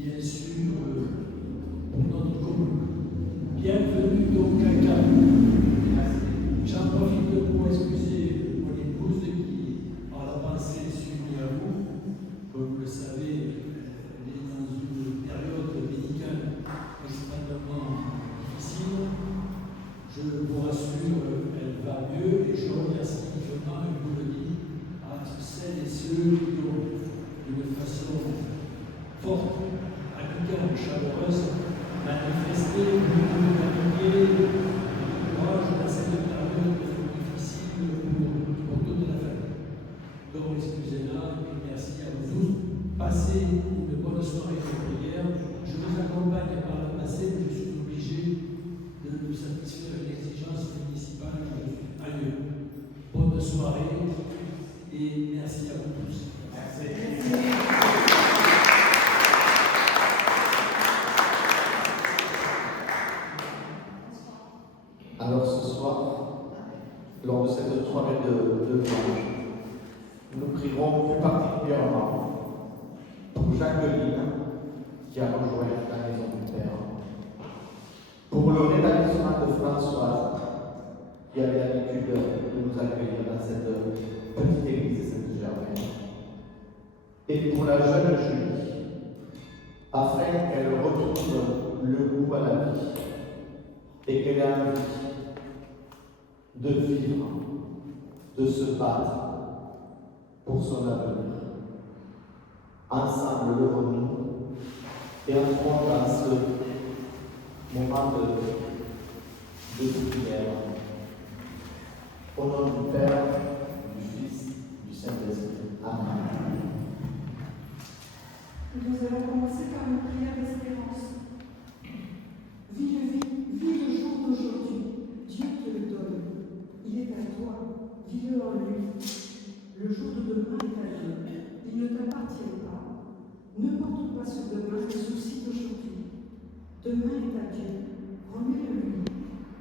bien sûr pour notre commune. Bienvenue donc à Cannes. J'en profite pour excuser mon épouse qui, par la pensée, s'est unie à vous. Comme vous le savez, elle est dans une période médicale extrêmement difficile. Je vous rassure, elle va mieux et je remercie vivement, et vous le dis, à celles et ceux qui ont, d'une façon forte, amicale, chaleureuse, manifesté beaucoup d'amitié, de courage dans cette période difficile pour toute la famille. Donc, excusez-la et merci à vous tous. Passez une bonne soirée de prière. Je vous accompagne par le passé, mais je suis obligé de nous satisfaire une exigence municipale. Allez, bonne soirée et merci à vous tous. Merci. Alors ce soir, lors de cette soirée de louange, nous prierons plus particulièrement pour Jacqueline qui a rejoint la maison du Père, pour le rétablissement de Françoise qui avait l'habitude de nous accueillir dans cette petite église Saint-Germain, et pour la jeune Julie, afin qu'elle retrouve le goût à la vie et qu'elle ait envie de vivre, de se battre pour son avenir. Ensemble, levons-nous et entrons dans ce moment de prière. Au nom du Père, du Fils, du Saint-Esprit. Amen. Nous allons commencer par une prière d'espérance. Vis le jour d'aujourd'hui. Dieu te le donne. Il est à toi. Vis-le en lui. Le jour de demain est à Dieu. Il ne t'appartient pas. Ne porte pas sur demain les soucis d'aujourd'hui. Demain est à Dieu. Remets-le lui.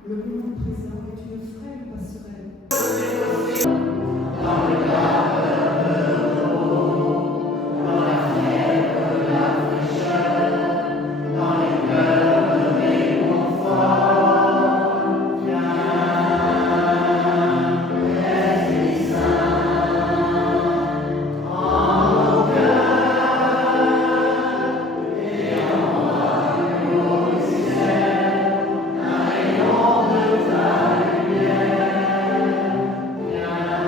Le moment présent est une frêle passerelle. Yeah.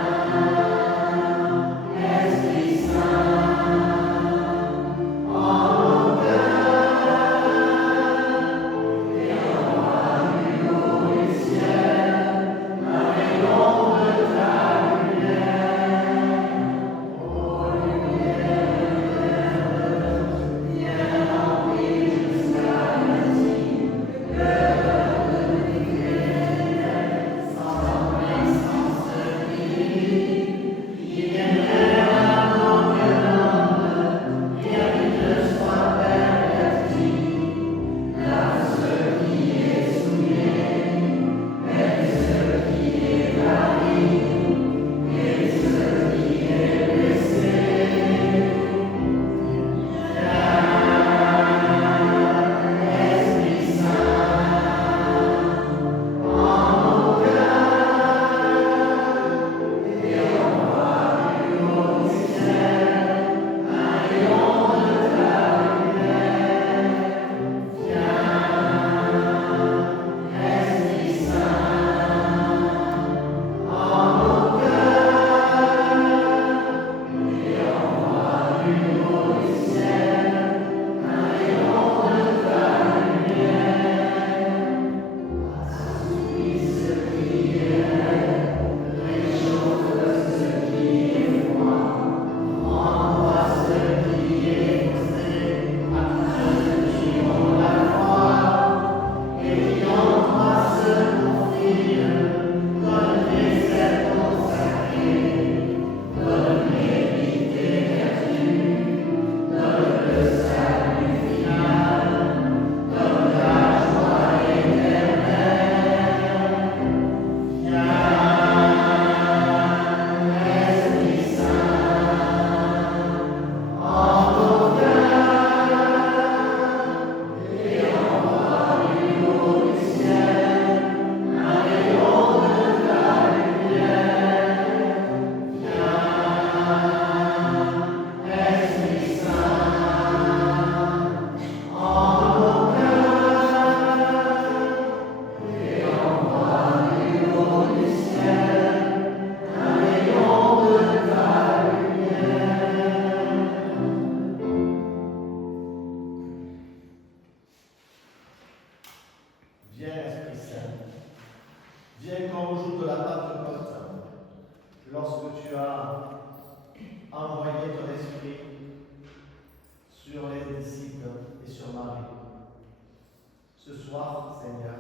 soir, Seigneur,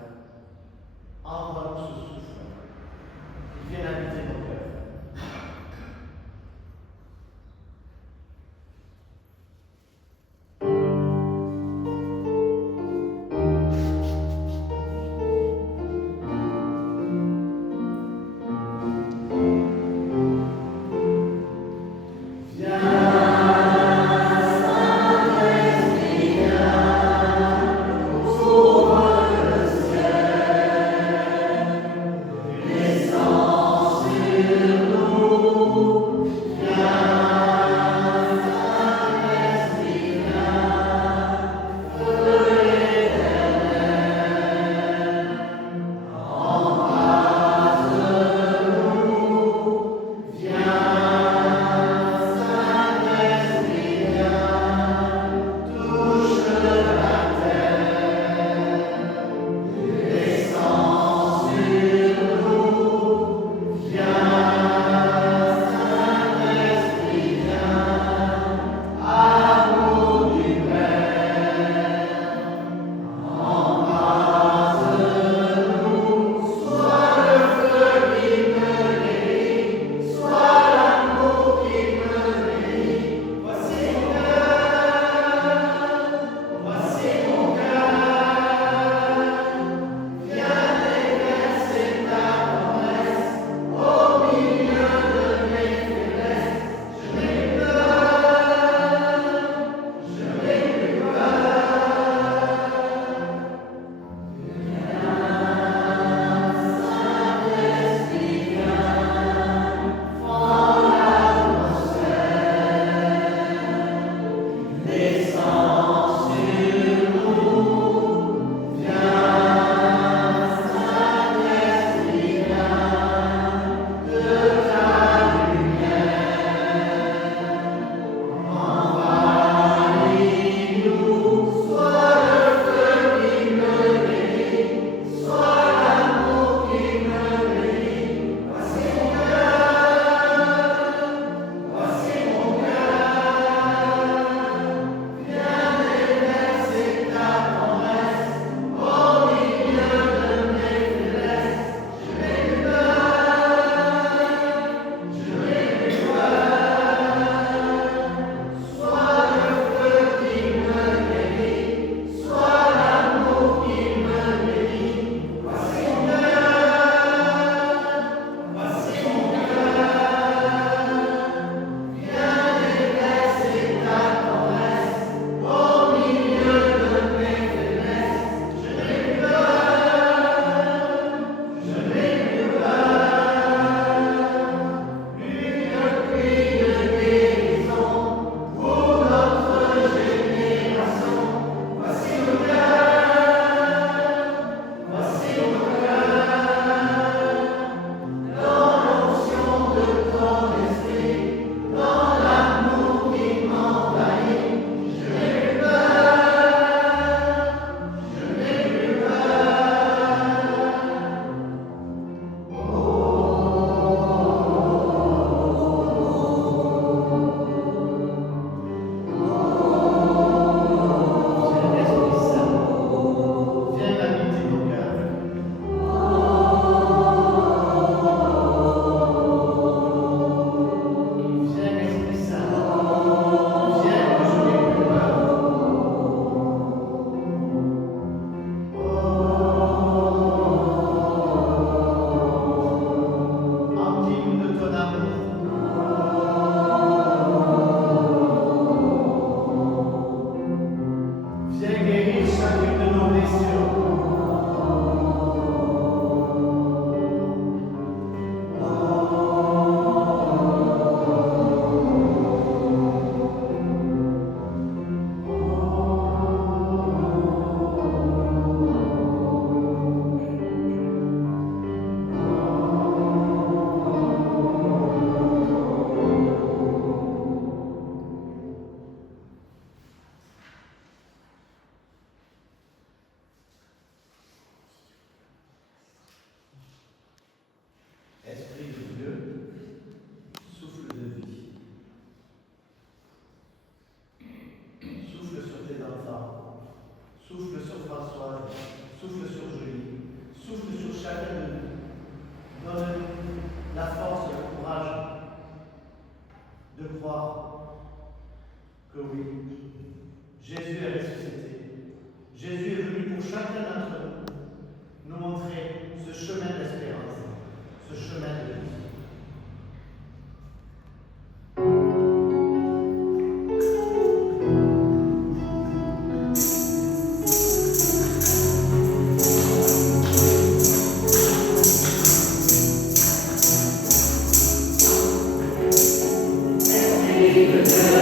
envoie-nous ce souffle qui vient habiter nos cœurs. Souffle sur Julie, souffle sur chacun de nous. Donne la force et le courage de croire que oui, Jésus est ressuscité. Jésus est venu pour chacun d'entre nous montrer ce chemin d'espérance, ce chemin de vie. Esprit de Dieu,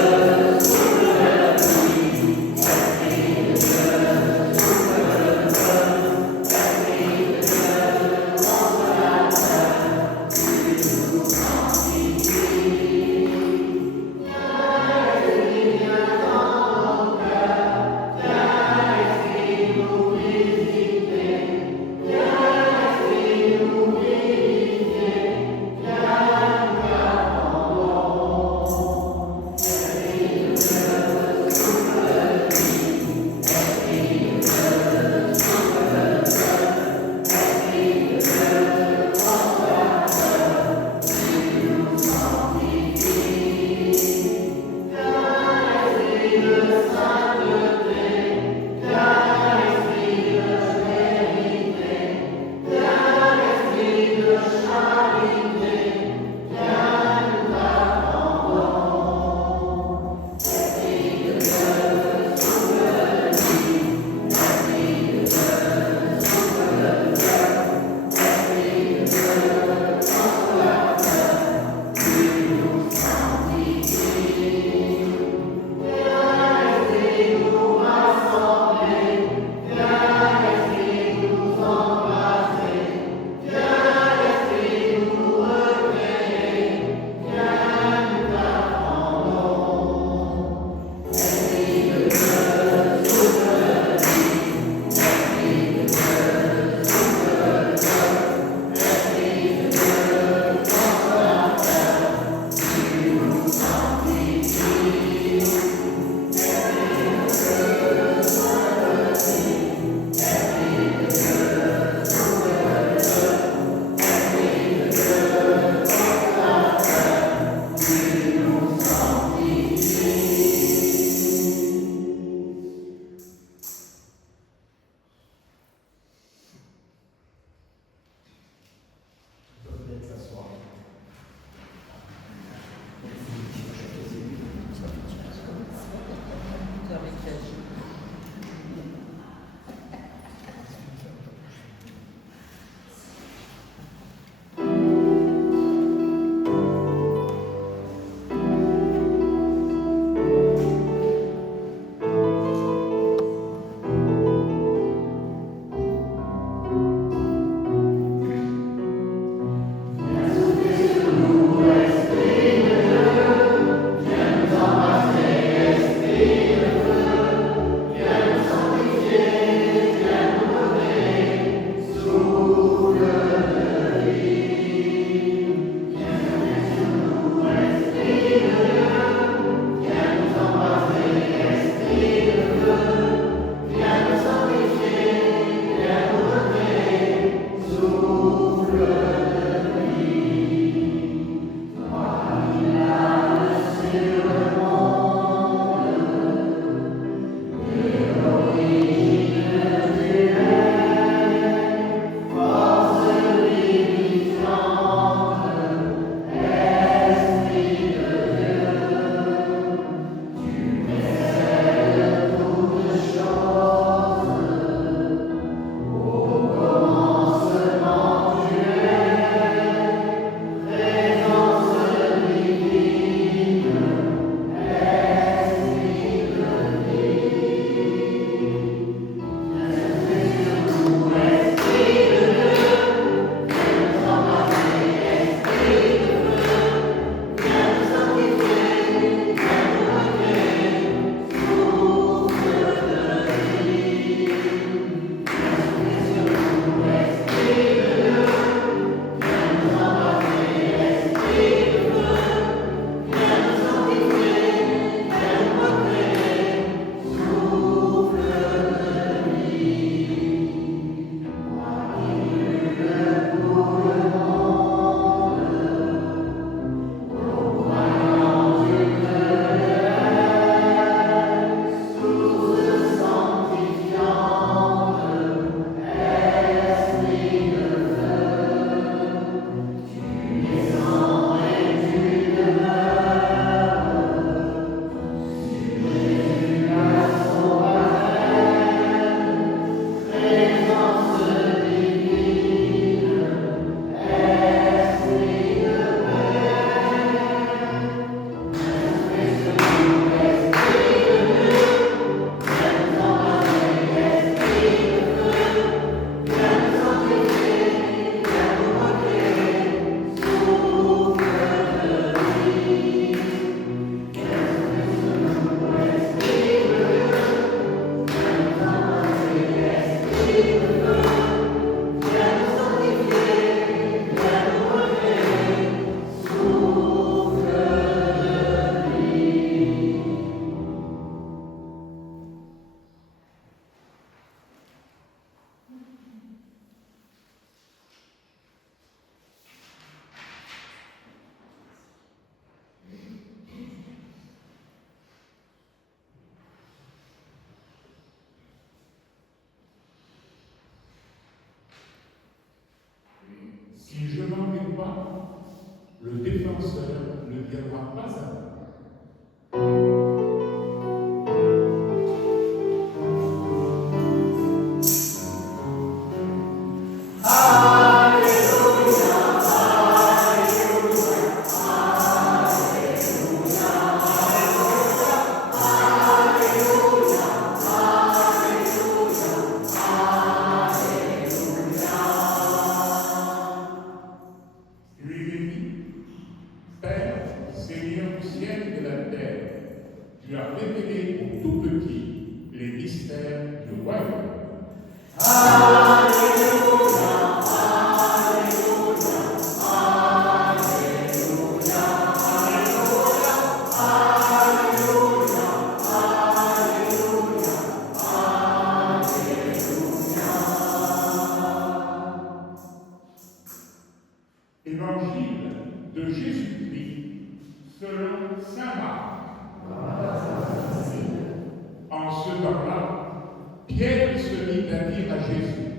dit à dire à Jésus,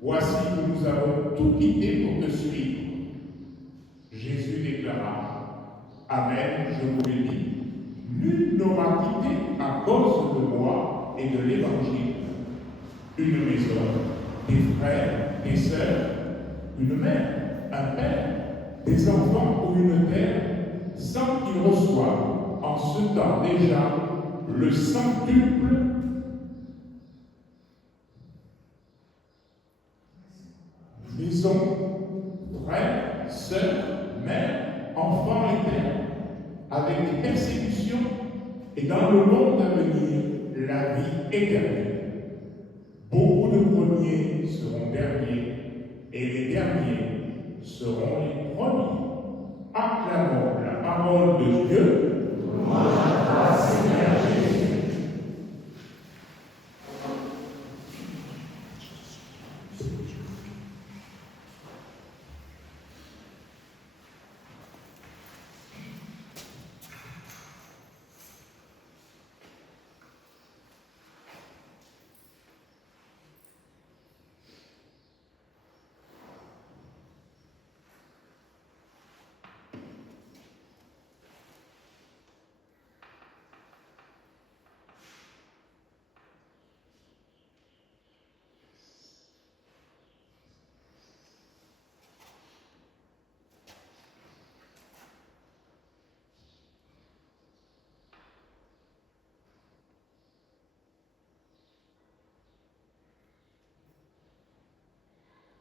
voici que nous avons tout quitté pour te suivre. Jésus déclara, Amen, je vous le dis, nul n'aura quitté à cause de moi et de l'Évangile une maison, des frères, des sœurs, une mère, un père, des enfants ou une terre, sans qu'ils reçoivent en ce temps déjà le centuple maison, frères, sœurs, mères, enfants et terres, avec des persécutions, et dans le monde à venir, la vie éternelle. Beaucoup de premiers seront derniers, et les derniers seront les premiers. Acclamons la parole de Dieu. Gloire à toi, Seigneur Jésus.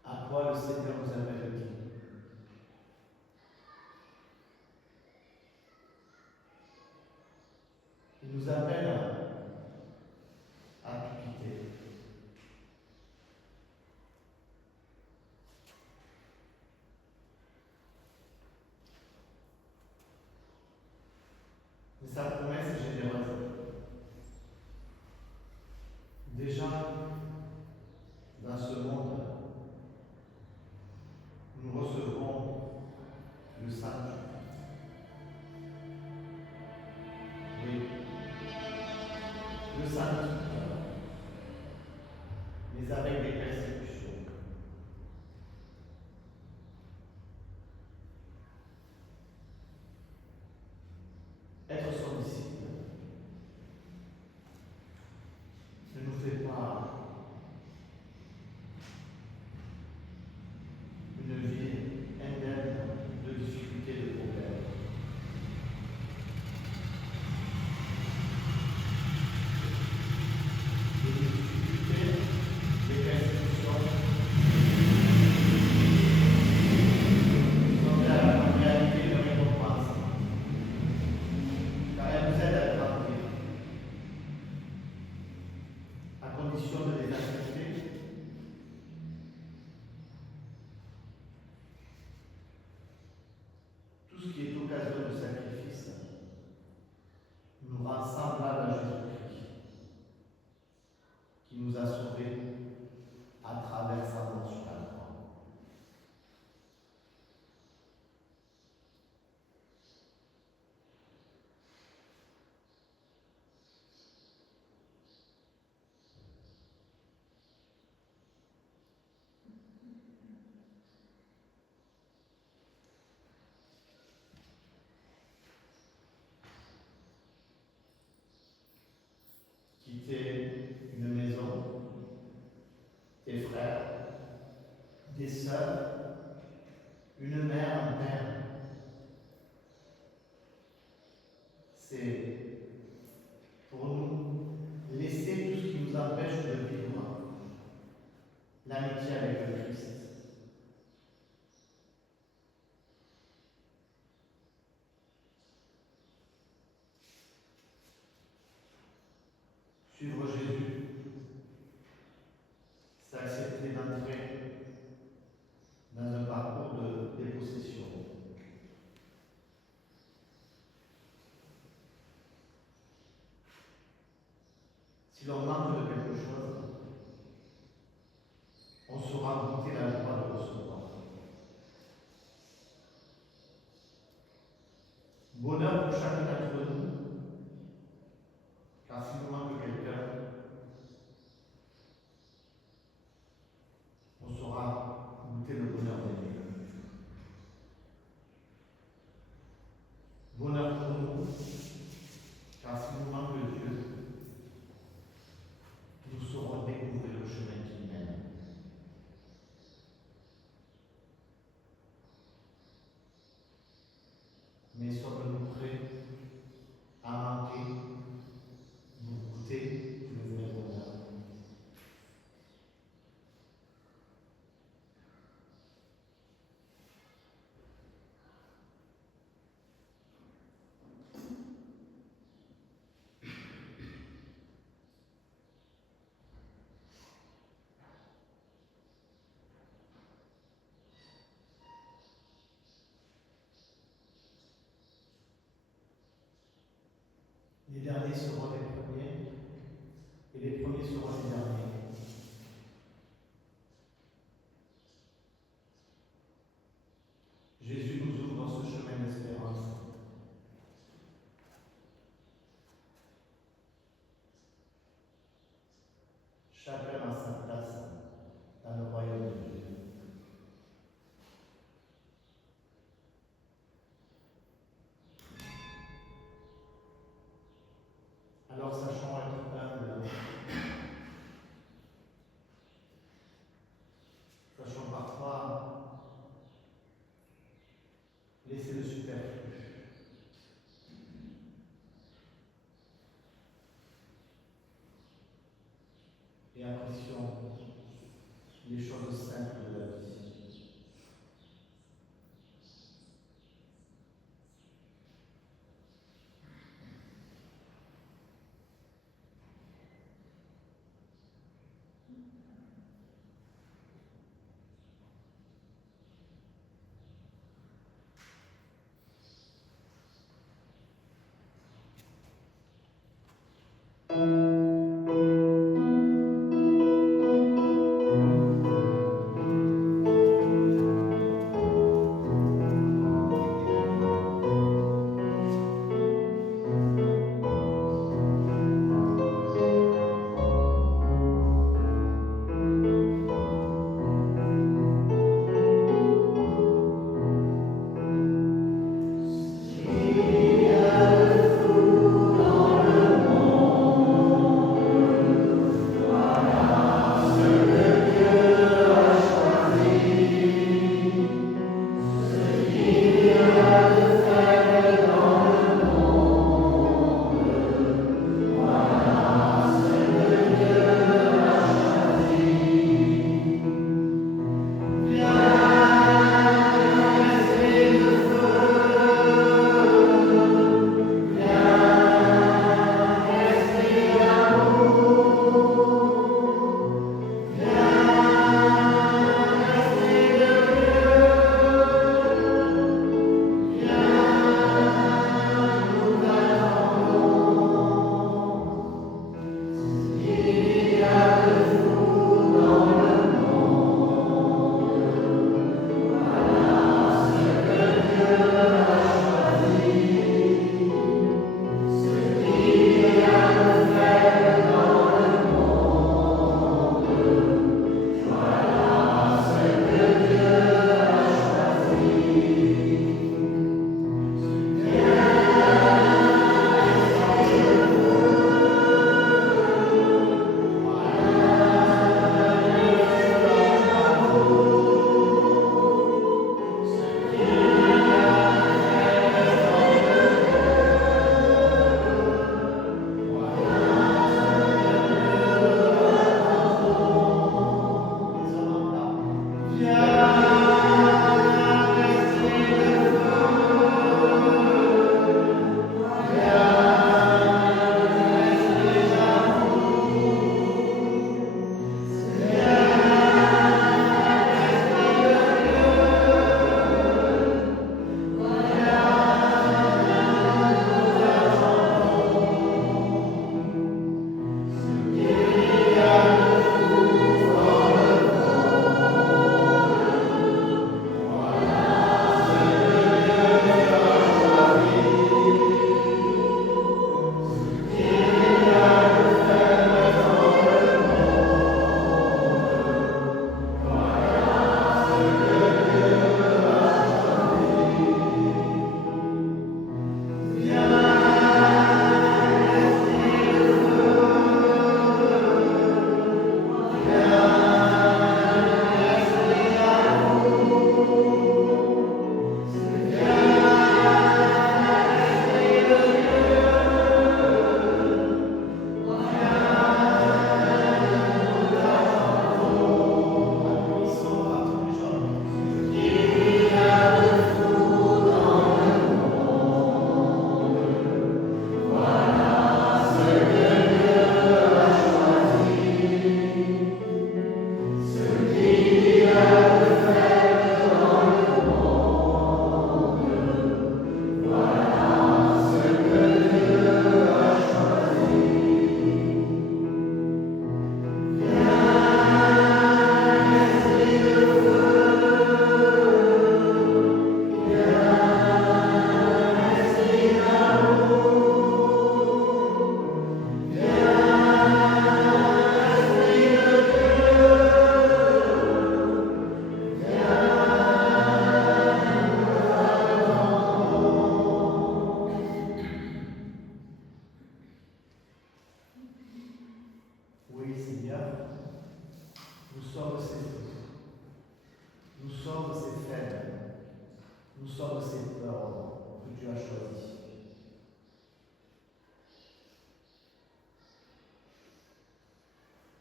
À quoi le Seigneur nous appelle-t-il? Il nous appelle à tout quitter. Mais sa promesse est généreuse. Déjà, dans ce monde, nous recevrons le salut. Oui, le salut, mais avec des persécutions. Être son disciple ne nous fait pas une vie indemne de difficultés, de problèmes. Des difficultés, des persécutions, sont en réalité une récompense, car elles nous aident à grandir, à condition de les accepter. Tout ce qui est occasion de sacrifice nous rend semblables à Jésus-Christ, qui nous a sauvés à travers sa mort sur la croix. Quitter une maison, des frères, des sœurs, une mère, un père. C'est pour nous laisser tout ce qui nous empêche de vivre l'amitié avec le Christ. Suivre Jésus, c'est accepter d'entrer dans un parcours de dépossession. Si l'on manque de quelque chose, on saura goûter la joie de recevoir. Bonheur pour chacun d'entre nous, car s'il nous manque quelqu'un, seront les derniers. Jésus nous ouvre dans ce chemin d'espérance. Chacun a sa place dans le royaume de Dieu. Alors sachons être humbles. Sachons parfois laisser le superflu. Et apprécions les choses simples de la vie.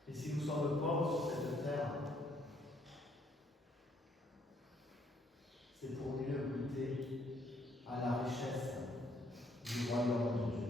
Et si nous sommes pauvres sur cette terre, c'est pour mieux goûter à la richesse du royaume de Dieu.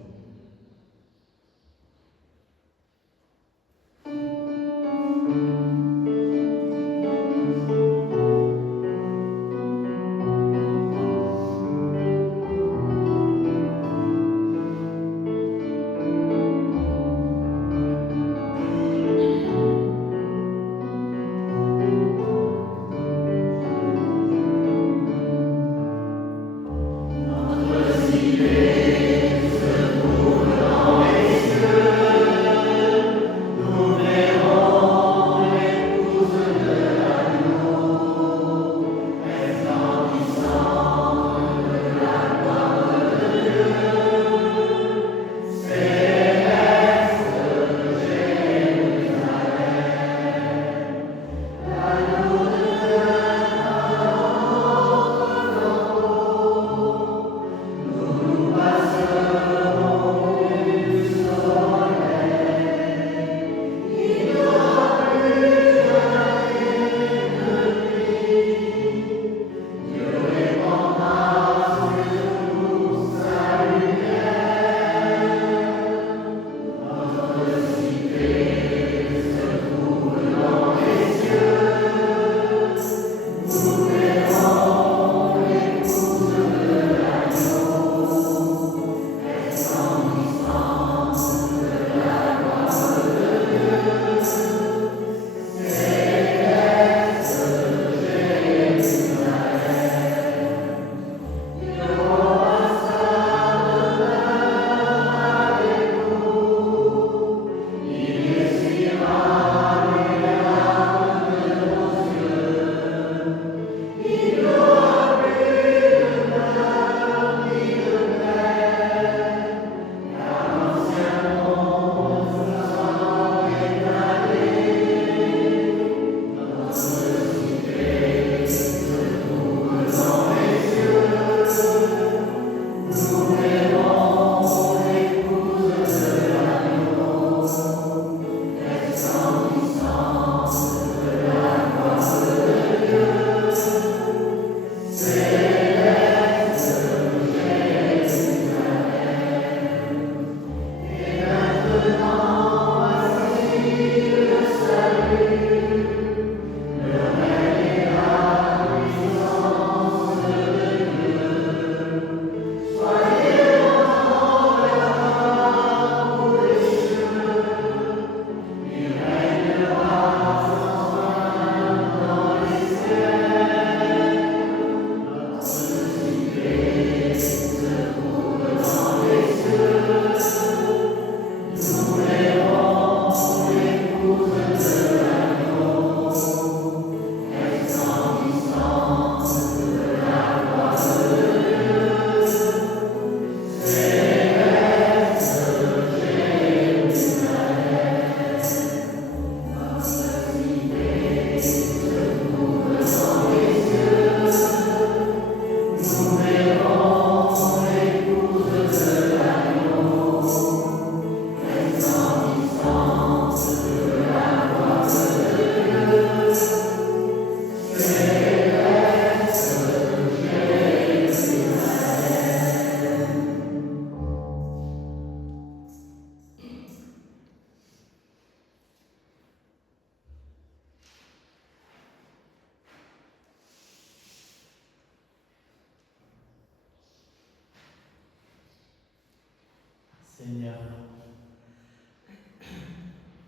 Seigneur,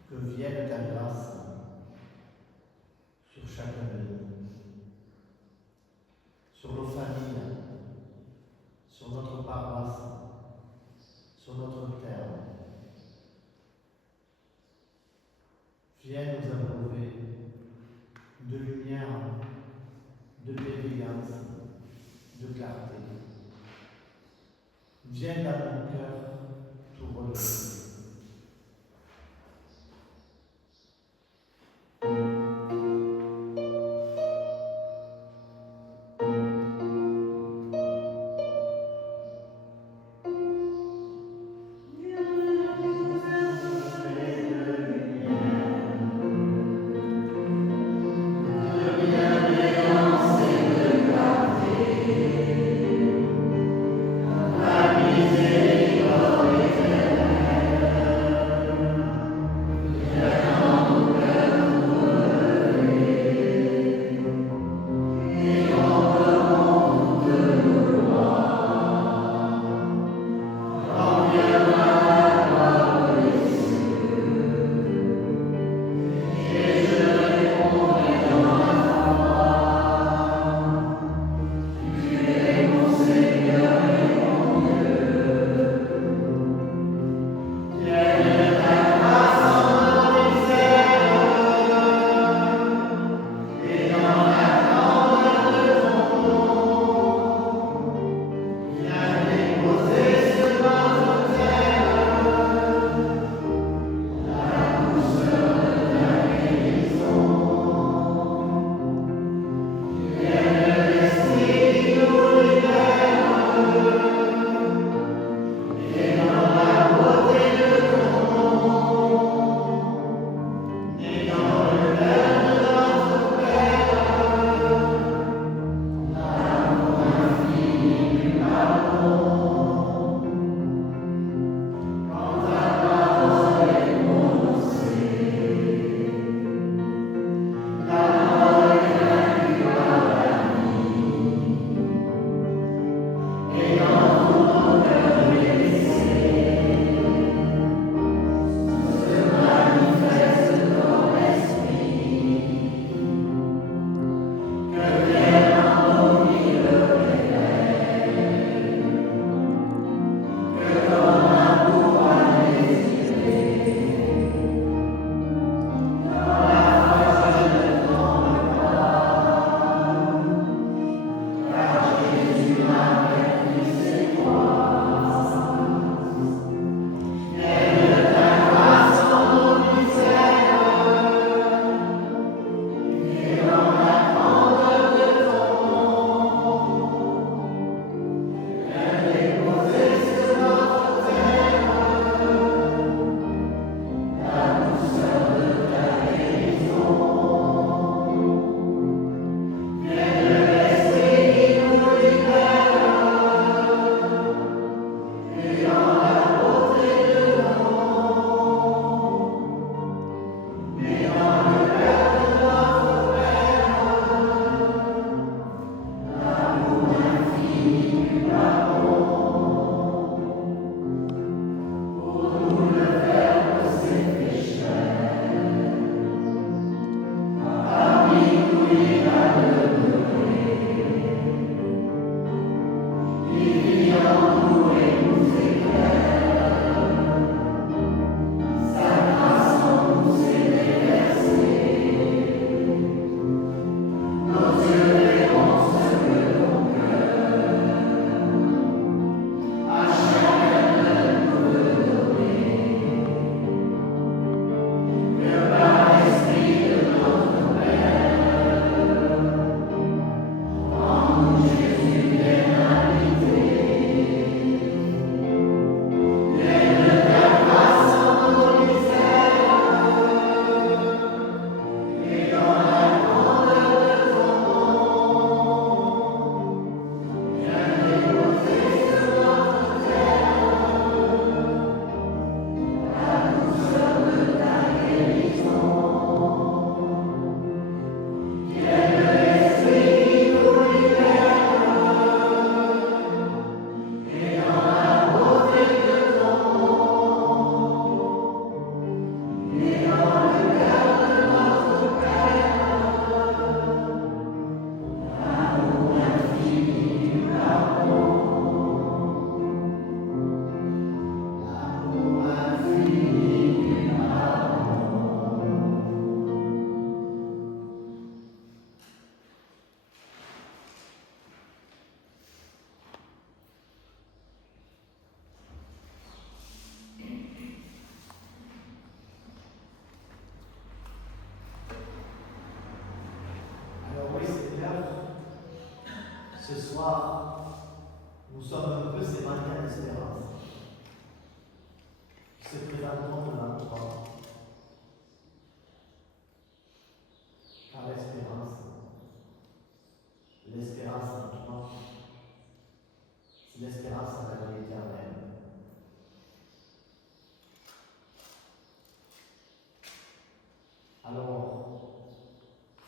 que vienne ta grâce sur chacun de nous, sur nos familles, sur notre paroisse, sur notre terre. Viens nous abreuver de lumière, de bienveillance, de clarté. Viens dans nos cœurs tout relever. Viens nous abreuver de lumière, Ce soir, nous sommes un peu ces mannequins d'espérance qui se présenteront devant toi. Car l'espérance en toi, c'est l'espérance en la vie éternelle. Alors,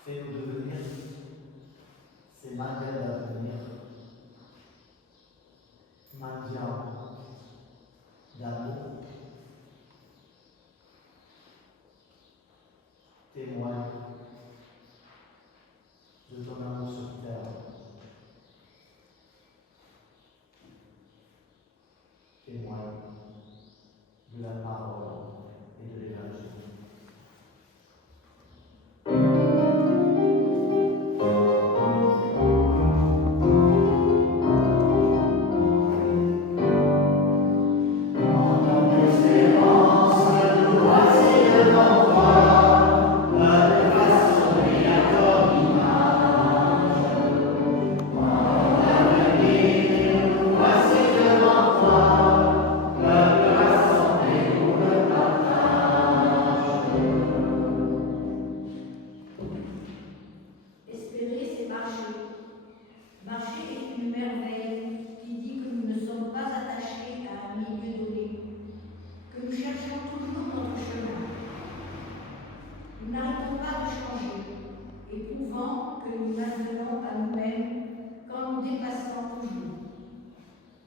fais-nous devenir ces mendiants d'avenir, mendiants d'amour, témoins de ton amour sur terre, témoins de la parole et de l'évangile.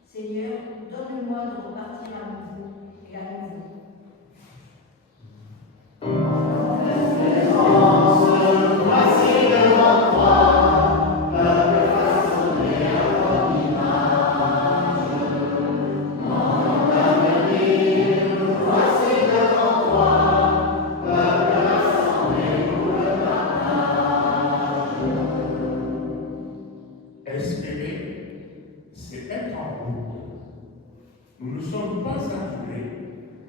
Seigneur, donne-moi de repartir à nouveau et à nouveau. Espérer, c'est être en route. Nous ne sommes pas arrivés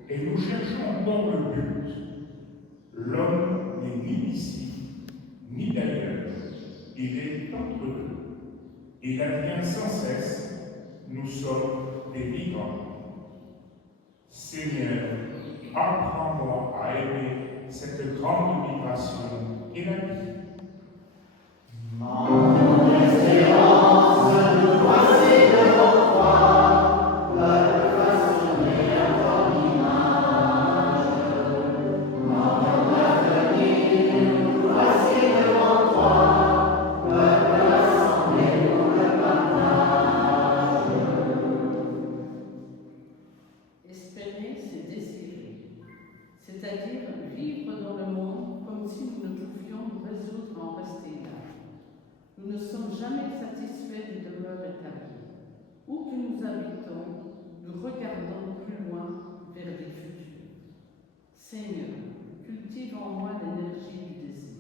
et nous cherchons encore le but. L'homme n'est ni d'ici, ni d'ailleurs. Il est entre deux. Il advient sans cesse. Nous sommes des migrants. Seigneur, apprends-moi à aimer cette grande migration et la vie. Espérer, c'est désirer, c'est-à-dire vivre dans le monde comme si nous ne pouvions nous résoudre à en rester là. Nous ne sommes jamais satisfaits des demeures établies. Où que nous habitons, nous regardons plus loin vers des futurs. Seigneur, cultive en moi l'énergie du désir.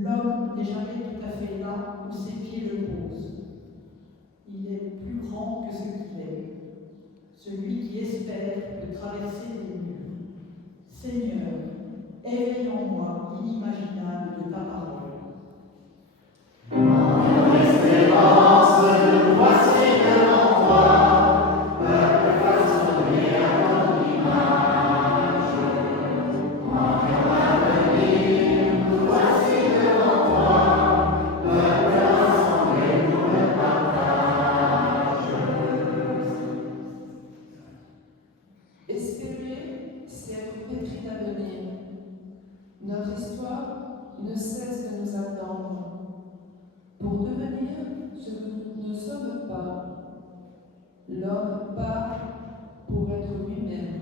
L'homme n'est jamais tout à fait là où ses pieds le posent. Il est plus grand que ce qu'il est. Celui qui espère peut traverser les murs. Seigneur, éveille en moi l'inimaginable de ta parole. Espérer, c'est être pétri d'avenir. Notre histoire ne cesse de nous attendre pour devenir ce que nous ne sommes pas. L'homme part pour être lui-même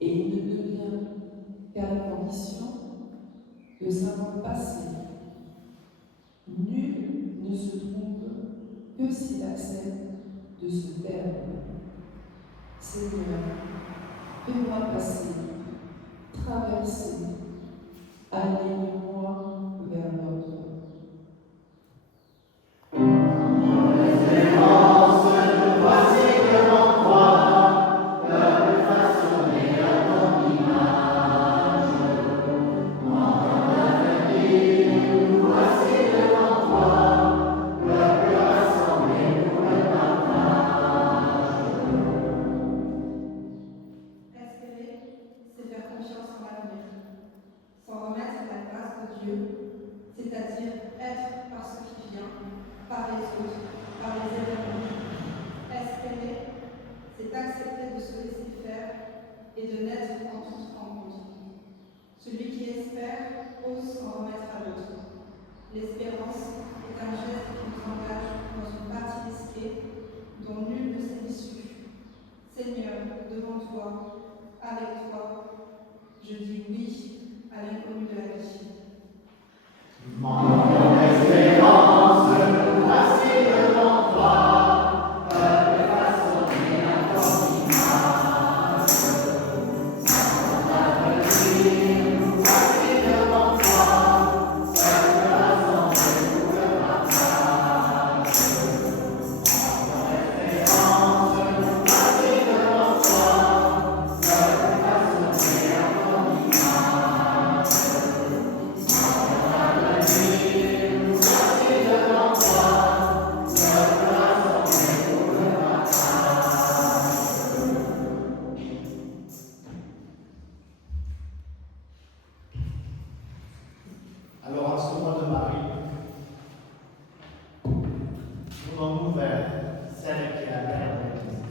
et il ne devient qu'à la condition de savoir passer. Nul ne se trouve que s'il accepte de se perdre. Seigneur, fais-moi passer, traverser, aligne-moi vers l'autre. Espérer, c'est faire confiance en l'avenir, s'en remettre à la grâce de Dieu, c'est-à-dire être par ce qui vient, par les autres, par les événements. Espérer, c'est accepter de se laisser faire et de naître en toute rencontre. Celui qui espère ose s'en remettre à l'autre. L'espérance est un geste qui nous engage dans une partie risquée dont nul ne sait l'issue. Seigneur, devant toi, avec toi, je dis oui à l'inconnu de la vie. Mon espérance, nous voici devant toi, peuple façonné à ton image. Sans avenir, nous voici devant toi, peuple rassemblé pour le partage. Mon espérance, nous voici devant toi, peuple façonné à ton image. Sans avenir, nous voici devant toi, peuple rassemblé pour le partage. Alors, en ce mois de Marie, tournons-nous vers celle qui est la mère de l'Église.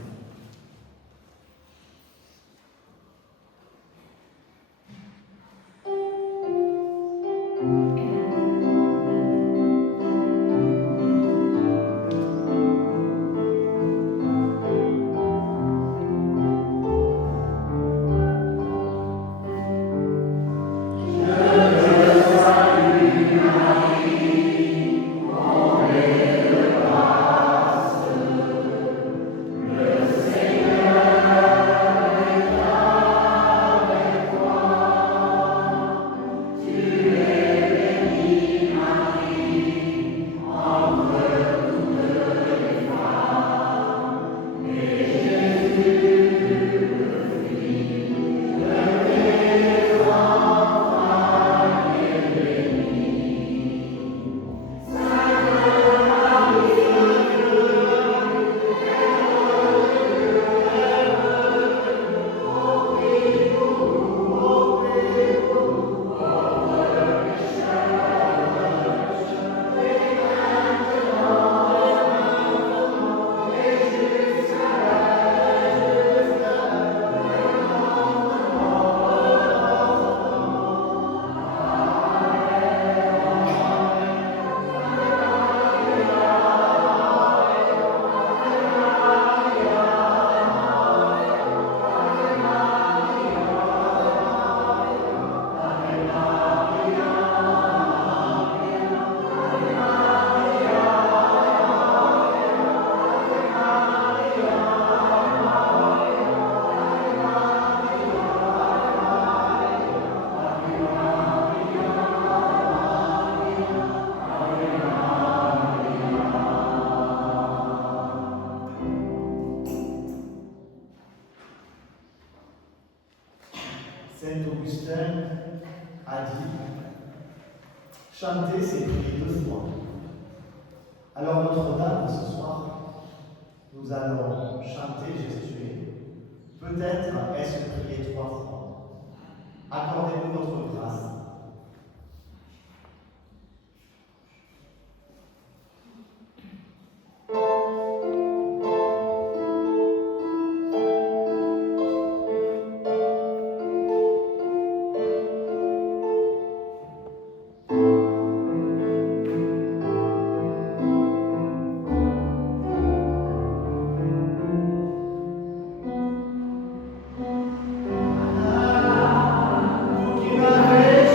Saint Augustin a dit « Chanter, c'est prier deux fois ». Alors Notre-Dame, ce soir, nous allons chanter Gestuer. Peut-être est-ce prier trois fois. Accordez-nous notre grâce. Vous qui m'avez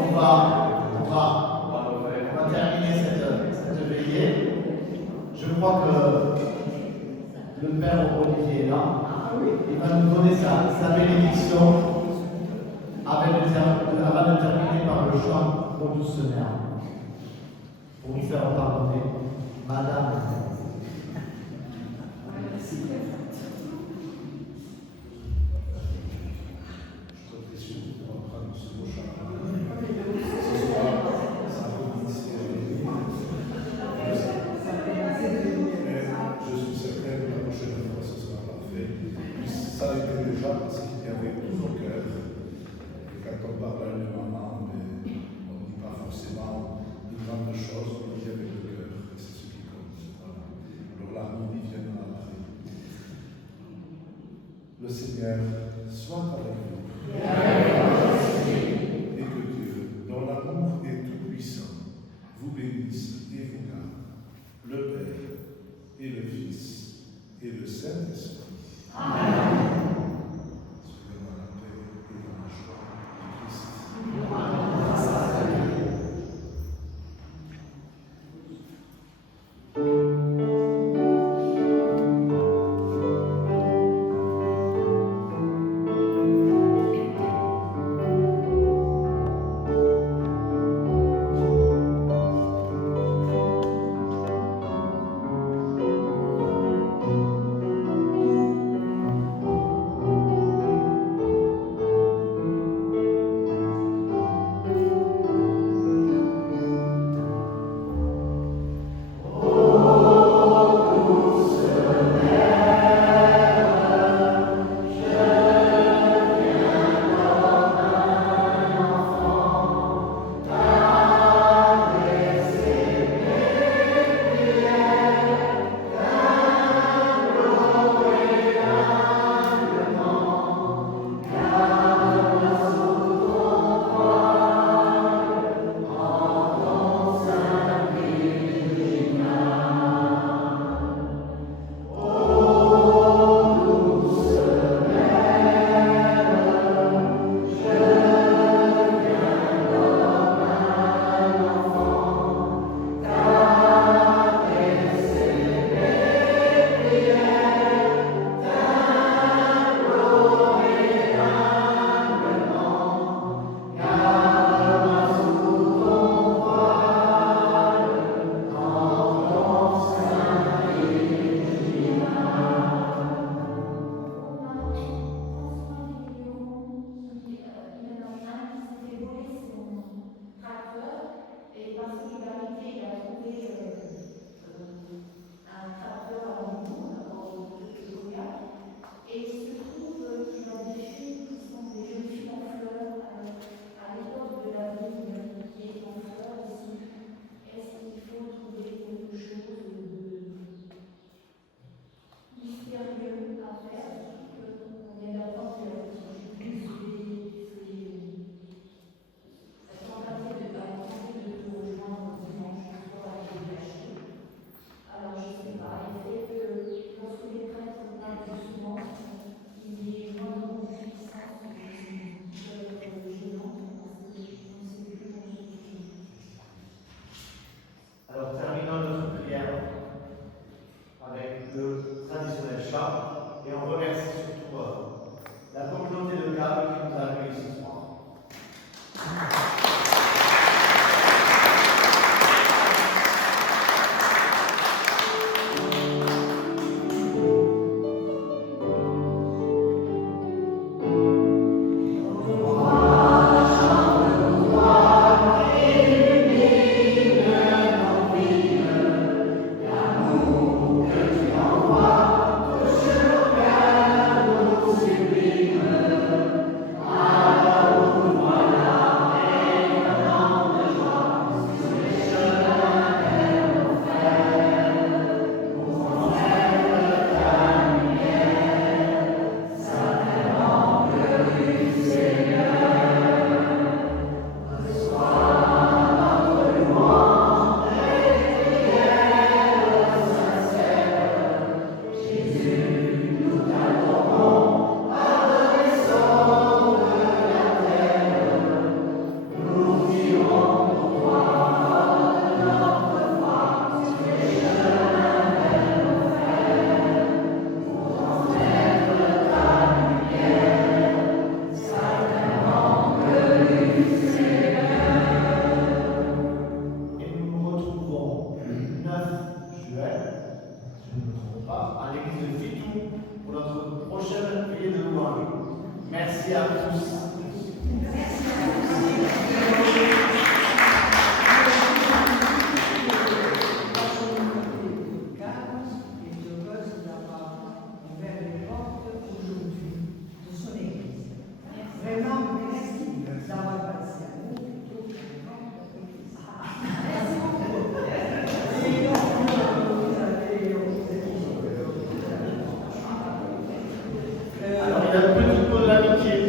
On va terminer cette veillée. Je crois que le Père Olivier est là. Il va nous donner sa bénédiction avant de terminer par le chant Ô douce mère, pour nous faire pardonner. Madame. Ça a été déjà parce qu'il y avait tout nos cœurs. Et quand on parle de maman, on ne dit pas forcément une grande chose, on le dit avec le cœur. Et c'est ce qui compte. Voilà. Alors l'harmonie viendra après. Le Seigneur soit avec vous. Et que Dieu, dont l'amour est tout puissant, vous bénisse et vous garde. Le Père et le Fils et le Saint-Esprit. Amen. Soyez dans la paix et dans la joie de Christ. qu'il fit tout pour notre prochaine veillée de louange. Merci à tous. Alors, il y a un petit mot de l'amitié.